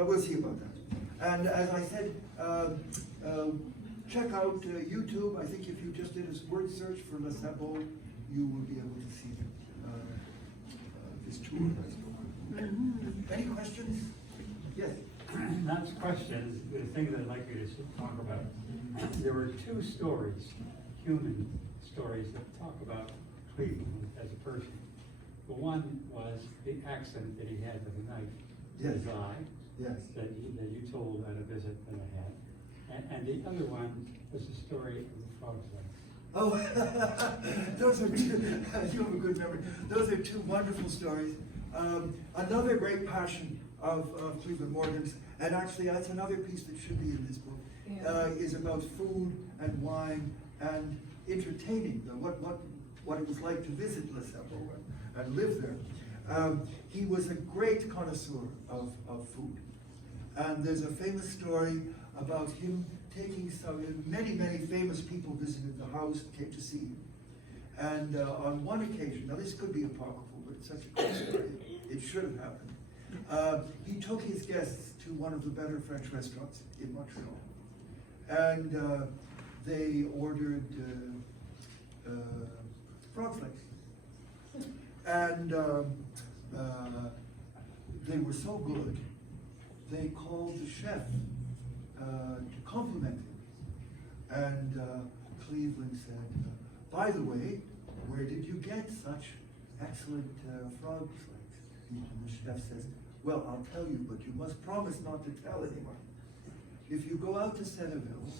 but we'll see about that. And as I said, check out YouTube. I think if you just did a word search for Le Sabot, you will be able to see this tour. Any questions? Yes. Not questions, the thing that I'd like you to talk about. There were two stories, human stories, that talk about Cleveland as a person. The one was the accident that he had with a knife to Yes. his eye, Yes. that you told at a visit that I had. And the other one was the story of the frog's legs. Oh, those are two, you have a good memory. Those are two wonderful stories. Another great passion of Cleveland Morgan's, and actually that's another piece that should be in this book, is about food and wine and entertaining, what it was like to visit Le Sabot and live there. He was a great connoisseur of food. And there's a famous story about him taking many famous people visited the house, came to see him. And on one occasion, now this could be apocryphal, but it's such a great story, it should have happened. He took his guests to one of the better French restaurants in Montreal. And they ordered frog's legs. And they were so good, they called the chef to compliment him. And Cleveland said, by the way, where did you get such excellent frog's legs? And the chef says, well, I'll tell you, but you must promise not to tell anyone. If you go out to Centerville,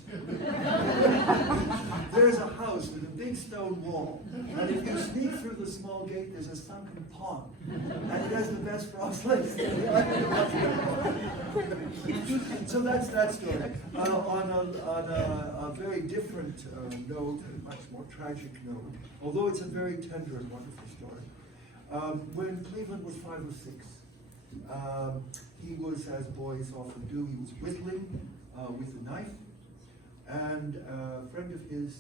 there's a house with a big stone wall, and if you sneak through the small gate, there's a sunken pond, and it has the best frog's legs. So that's that story. On a very different note, a much more tragic note, although it's a very tender and wonderful story. When Cleveland was 5 or 6, he was, as boys often do, he was whittling with a knife, and a friend of his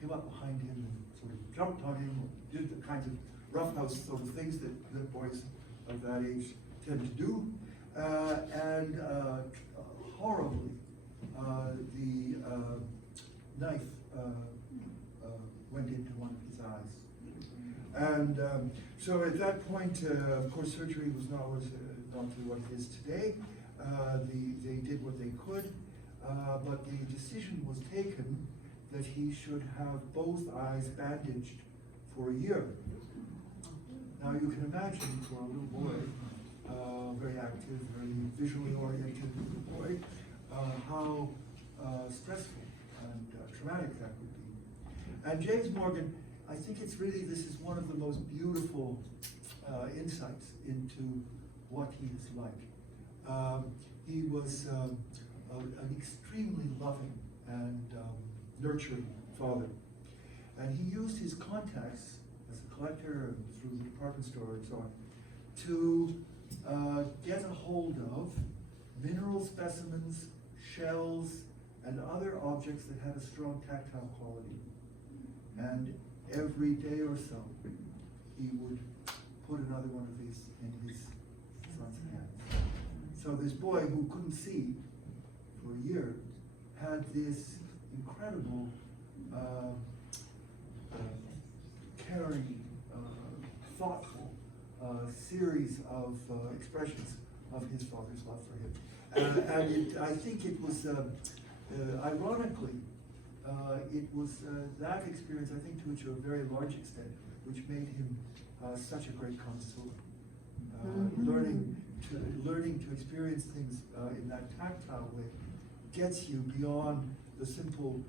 came up behind him and sort of jumped on him, did the kinds of roughhouse sort of things that boys of that age tend to do, and horribly, the knife went into one of his eyes. And so at that point, of course, surgery was not what it is today. They did what they could, but the decision was taken that he should have both eyes bandaged for a year. Now you can imagine for a little boy, very active, very visually oriented little boy, how stressful and traumatic that would be. And James Morgan, I think this is one of the most beautiful insights into what he is like. He was an extremely loving and nurturing father. And he used his contacts as a collector and through the department store and so on to get a hold of mineral specimens, shells, and other objects that had a strong tactile quality. And every day or so, he would put another one of these in his son's hands. So this boy who couldn't see for a year had this incredible, caring, thoughtful series of expressions of his father's love for him. And I think it was, ironically, it was that experience, I think, to a very large extent, which made him such a great connoisseur. Learning to experience things in that tactile way gets you beyond the simple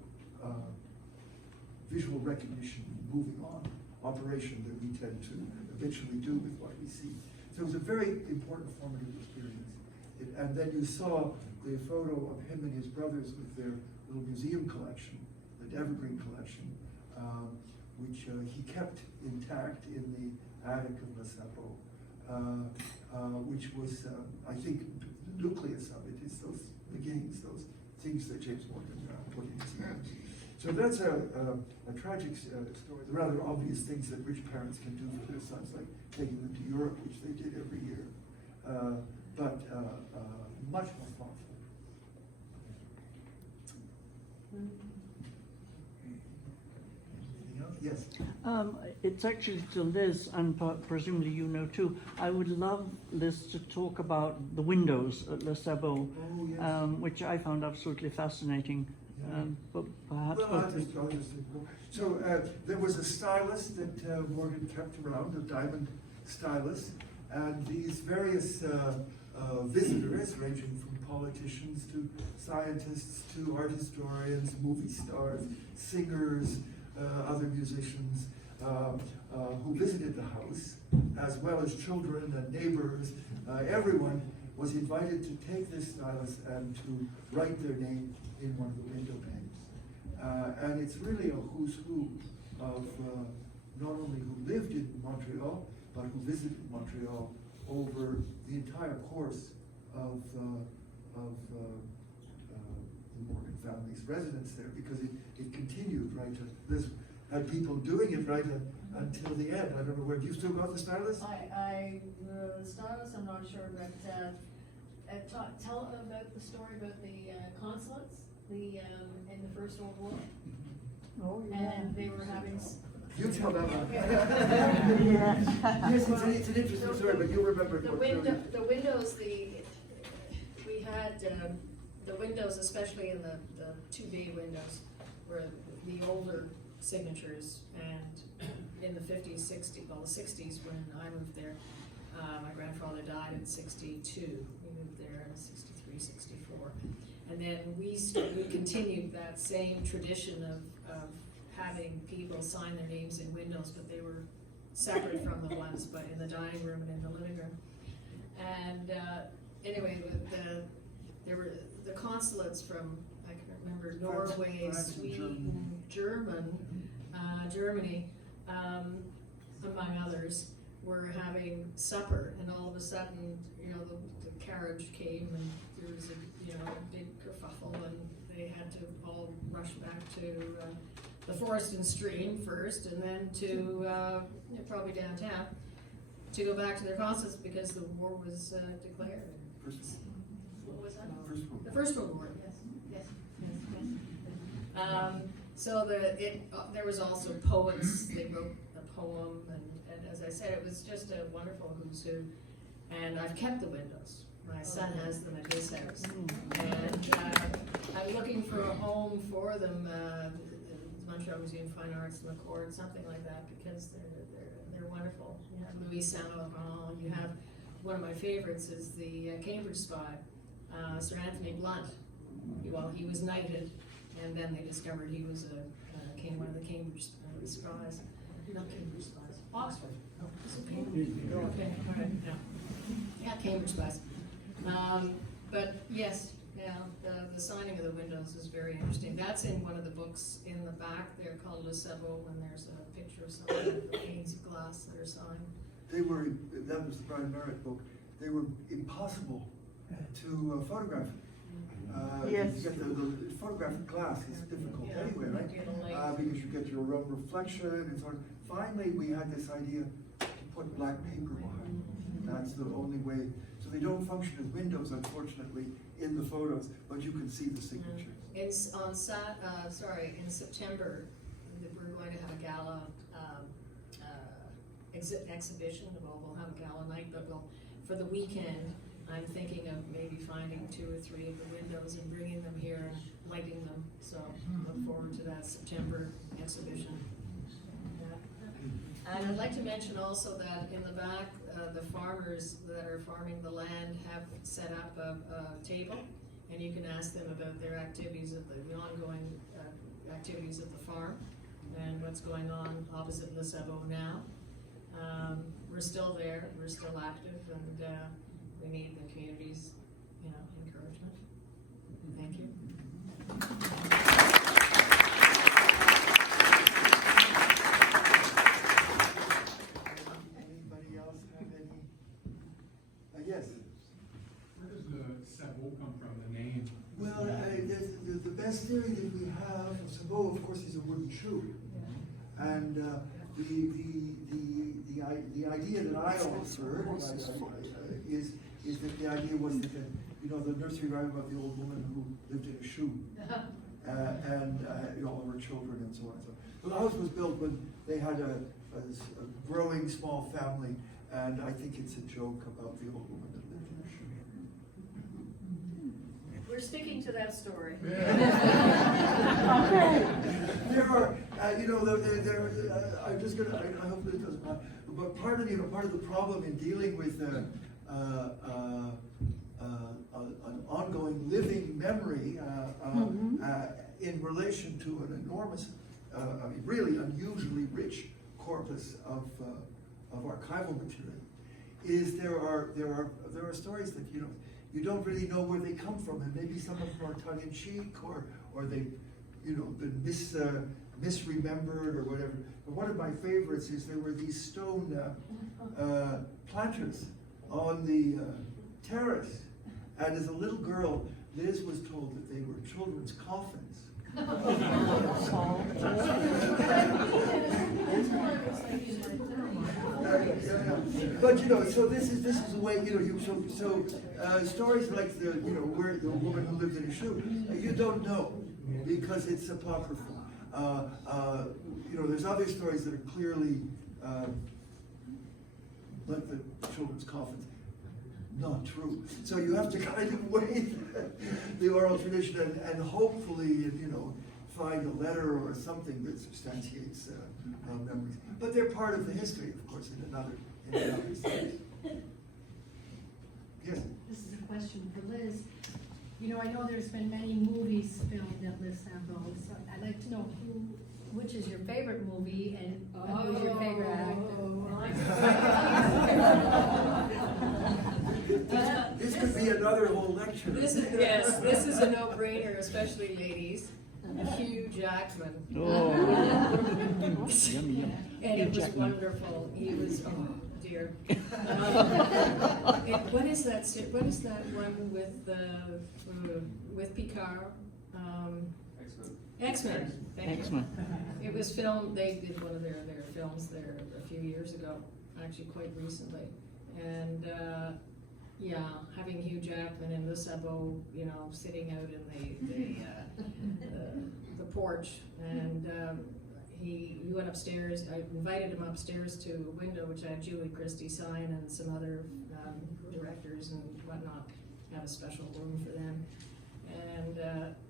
visual recognition, moving on operation that we tend to habitually do with what we see. So it was a very important formative experience. And then you saw the photo of him and his brothers with their little museum collection, the Evergreen collection, which he kept intact in the attic of Le Sabot, which was, I think, the nucleus of it is those beginnings, those things that James Morgan put in his hands. So that's a tragic story, the rather obvious things that rich parents can do for their sons, like taking them to Europe, which they did every year. but much more thoughtful. Anything else? Yes. It's actually to Liz, and presumably you know too. I would love Liz to talk about the windows at Le Sabot, Oh, yes. which I found absolutely fascinating. Yeah. But perhaps Well, I'll just so there was a stylus that Morgan kept around, a diamond stylus, and these various visitors, ranging from politicians to scientists to art historians, movie stars, singers, other musicians, who visited the house, as well as children and neighbors. Everyone was invited to take this stylus and to write their name in one of the window panes. And it's really a who's who of not only who lived in Montreal, but who visited Montreal over the entire course of the Morgan family's residence there, because it continued right to this, had people doing it right until the end. I don't know, where, have you still got the stylus? The stylus, I'm not sure, but tell about the story about the consulates, in the First World War. Oh, And they were having. You tell that one. Yes. Yes, it's an interesting story, but you remember. The windows, we had, the windows, especially in the two bay windows, were the older signatures, and in the 50s, 60s, well, the 60s when I moved there, my grandfather died in 62. We moved there in 63, 64. And then we continued that same tradition of having people sign their names in windows, but they were separate from the ones but in the dining room and in the living room. And anyway, there were the consulates from, I can remember, Norway, France, Sweden, Germany, among others, were having supper, and all of a sudden, the carriage came, and there was a big kerfuffle, and they had to all rush back to the Forest and Stream first, and then to probably downtown, to go back to their consulates because the war was declared. What was that? The First World War. Yes. So there was also poets. They wrote a poem, and as I said, it was just a wonderful who's who. And I've kept the windows. My son has them at his house, and I'm looking for a home for them. Montreal Museum of Fine Arts, McCord, something like that, because they're wonderful. You have Louis Saint-Laurent. You have one of my favorites is the Cambridge Spy, Sir Anthony Blunt. He was knighted, and then they discovered he was one of the Cambridge spies. Not Cambridge spies. Oxford. Is it Cambridge? Okay, all right, no. Yeah, Cambridge spies. But yes, the signing of the windows is very interesting. That's in one of the books in the back there called Le Sabot, when there's a picture of someone with the panes of glass that are signed. That was the Brian Merritt book. They were impossible to photograph. Yes. You get the photographic glass is difficult anyway, right? Because you get your own reflection and so on. Finally, we had this idea to put black paper behind. That's the only way. So they don't function as windows, unfortunately, in the photos, but you can see the signature. In September, we're going to have a gala exhibition. We'll have a gala night, but for the weekend, I'm thinking of maybe finding 2 or 3 of the windows and bringing them here and lighting them. So look forward to that September exhibition. And I'd like to mention also that in the back, the farmers that are farming the land have set up a table, and you can ask them about their activities of the ongoing activities of the farm and what's going on opposite Le Sabot now. We're still there, we're still active, and we need the community's, encouragement. Thank you. Anybody else have any? Yes. Where does the Sabot come from, the name? Well, the best theory that we have of Sabot, of course, is a wooden shoe. And the idea that I always heard is is that the idea was that, the nursery rhyme about the old woman who lived in a shoe. And all of her children and so on and so on. So the house was built when they had a growing small family, and I think it's a joke about the old woman that lived in a shoe. We're sticking to that story. There are, I'm just gonna, I hope this doesn't matter, but part of the problem in dealing with an ongoing living memory in relation to an enormous, really unusually rich corpus of archival material, is there are stories that you don't really know where they come from, and maybe some of them are tongue in cheek or they've been misremembered or whatever. But one of my favorites is there were these stone planters on the terrace, and as a little girl, Liz was told that they were children's coffins. But so this is a way stories like where the woman who lived in a shoe, you don't know because it's apocryphal. There's other stories that are clearly like the children's coffins. Not true. So you have to kind of weigh the oral tradition and hopefully, find a letter or something that substantiates memories. But they're part of the history, of course, in another sense. Yes? This is a question for Liz. I know there's been many movies filmed at Les Sabots, so I'd like to know which is your favorite movie and who's your favorite actor? This could be another whole lecture. This is a no-brainer, especially ladies. Hugh Jackman. Oh. And it was wonderful. He was, oh dear. What is that one with Picard? X-Men. Thank you. X-Men. It was filmed, they did one of their films there a few years ago, actually quite recently. And having Hugh Jackman and Les Sabots, sitting out in the porch, and he went upstairs. I invited him upstairs to a window which had Julie Christie sign and some other directors and whatnot. Have a special room for them. And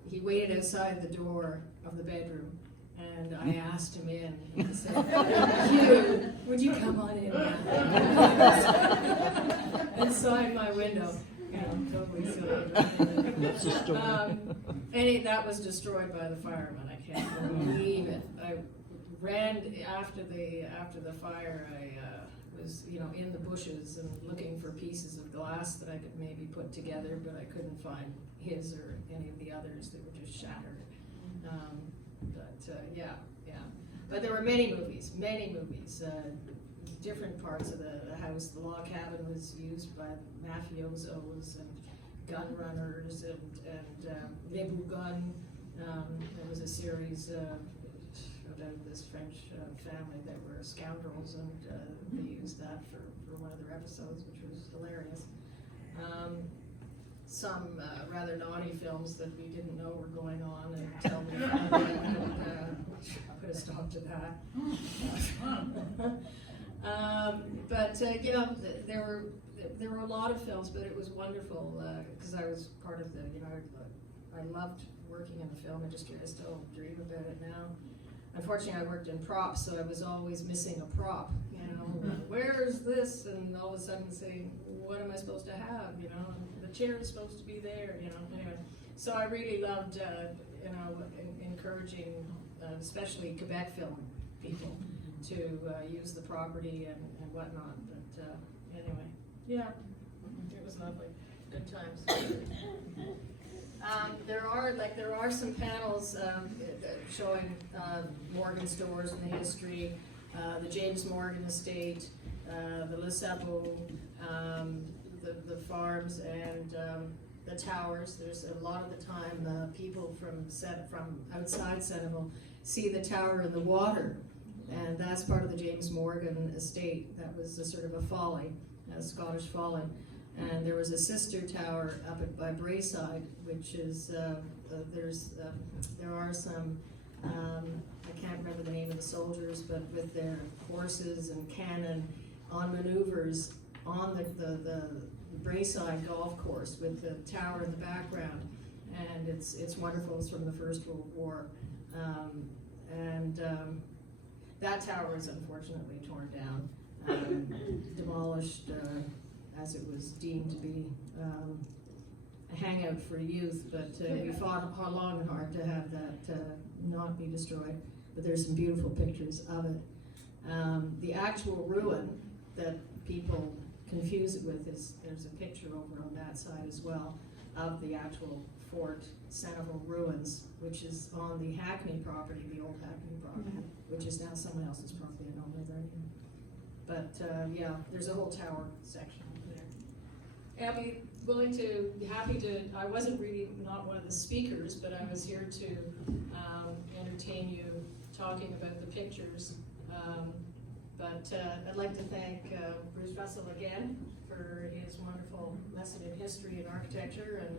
he waited outside the door of the bedroom, and I asked him in, and I said, Hugh, would you come on in now? And signed my window. Totally silly. That's the story. That was destroyed by the firemen. I can't believe it. I ran after the fire. I was in the bushes and looking for pieces of glass that I could maybe put together, but I couldn't find his or any of the others. They were just shattered. But there were many movies. Different parts of the house. The log cabin was used by mafiosos and gun runners and Les Bougons. There was a series about this French family that were scoundrels, and they used that for one of their episodes, which was hilarious. Some rather naughty films that we didn't know were going on until we finally put a stop to that. There were a lot of films, but it was wonderful because I was part of I loved working in the film industry. I still dream about it now. Unfortunately, I worked in props, so I was always missing a prop. Where's this? And all of a sudden saying, what am I supposed to have? And the chair is supposed to be there. Anyway. So I really loved, encouraging, especially Quebec film people to use the property and whatnot. But anyway, yeah, it was lovely. Good times. There are some panels showing Morgan stores and the history, the James Morgan estate, the Les Sabots, the farms, and the towers. There's a lot of the time people from outside Senegal see the tower in the water, and that's part of the James Morgan estate. That was a sort of a folly, a Scottish folly. And there was a sister tower up by Braeside, which is, there are some, I can't remember the name of the soldiers, but with their horses and cannon on maneuvers on the Braeside golf course with the tower in the background. And it's wonderful, it's from the First World War. That tower is unfortunately torn down, demolished, as it was deemed to be a hangout for youth, but we fought long and hard to have that not be destroyed, but there's some beautiful pictures of it. The actual ruin that people confuse it with is, there's a picture over on that side as well, of the actual Fort Centerville ruins, which is on the Hackney property, the old Hackney property, which is now someone else's property, I don't know there anymore. But yeah, there's a whole tower section there. I'll be happy to, I wasn't really not one of the speakers, but I was here to entertain you talking about the pictures. But I'd like to thank Bruce Russell again for his wonderful lesson in history and architecture, and